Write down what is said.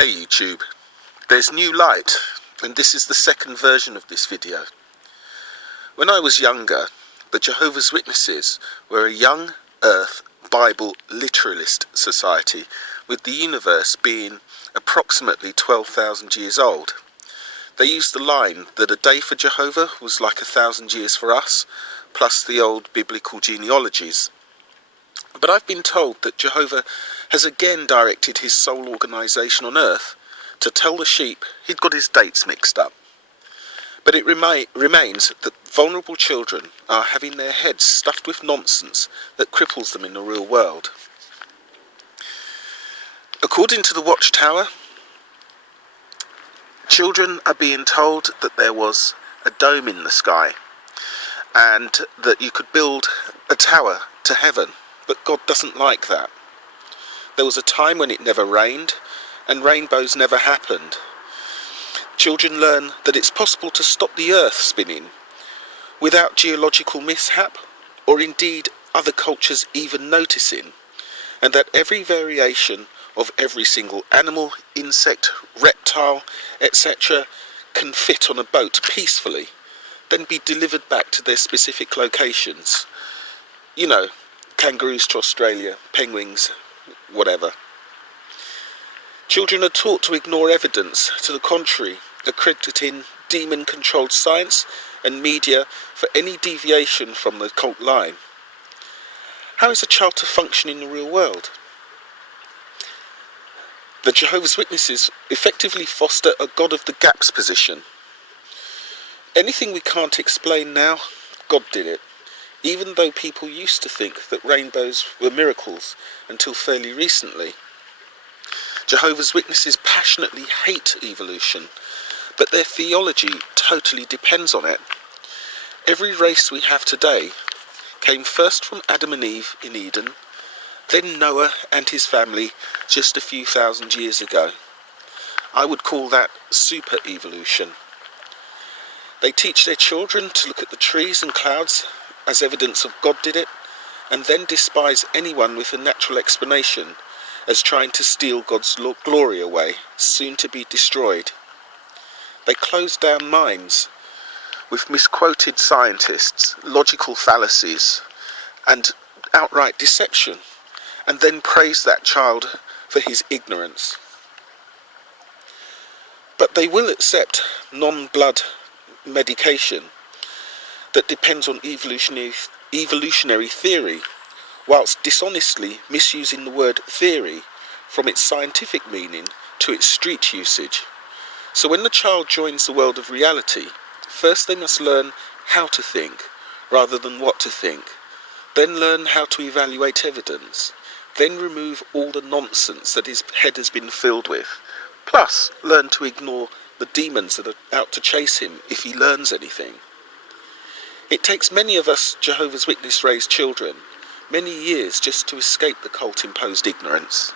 Hey YouTube, there's new light, and this is the second version of this video. When I was younger, the Jehovah's Witnesses were a young Earth Bible literalist society, with the universe being approximately 12,000 years old. They used the line that a day for Jehovah was like 1,000 years for us, plus the old biblical genealogies. But I've been told that Jehovah has again directed his sole organisation on earth to tell the sheep he'd got his dates mixed up. But it remains that vulnerable children are having their heads stuffed with nonsense that cripples them in the real world. According to the Watchtower, children are being told that there was a dome in the sky and that you could build a tower to heaven. But God doesn't like that. There was a time when it never rained, and rainbows never happened. Children learn that it's possible to stop the earth spinning without geological mishap, or indeed other cultures even noticing, and that every variation of every single animal, insect, reptile, etc. can fit on a boat peacefully, then be delivered back to their specific locations. You know, kangaroos to Australia, penguins, whatever. Children are taught to ignore evidence to the contrary, accrediting demon-controlled science and media for any deviation from the cult line. How is a child to function in the real world? The Jehovah's Witnesses effectively foster a God of the gaps position. Anything we can't explain now, God did it. Even though people used to think that rainbows were miracles until fairly recently. Jehovah's Witnesses passionately hate evolution, but their theology totally depends on it. Every race we have today came first from Adam and Eve in Eden, then Noah and his family just a few thousand years ago. I would call that super evolution. They teach their children to look at the trees and clouds as evidence of God did it, and then despise anyone with a natural explanation as trying to steal God's glory away, soon to be destroyed. They close down minds with misquoted scientists, logical fallacies, and outright deception, and then praise that child for his ignorance. But they will accept non-blood medication that depends on evolutionary theory, whilst dishonestly misusing the word theory from its scientific meaning to its street usage. So when the child joins the world of reality, first they must learn how to think rather than what to think, then learn how to evaluate evidence, then remove all the nonsense that his head has been filled with, plus learn to ignore the demons that are out to chase him if he learns anything. It takes many of us Jehovah's Witness raised children many years just to escape the cult-imposed ignorance.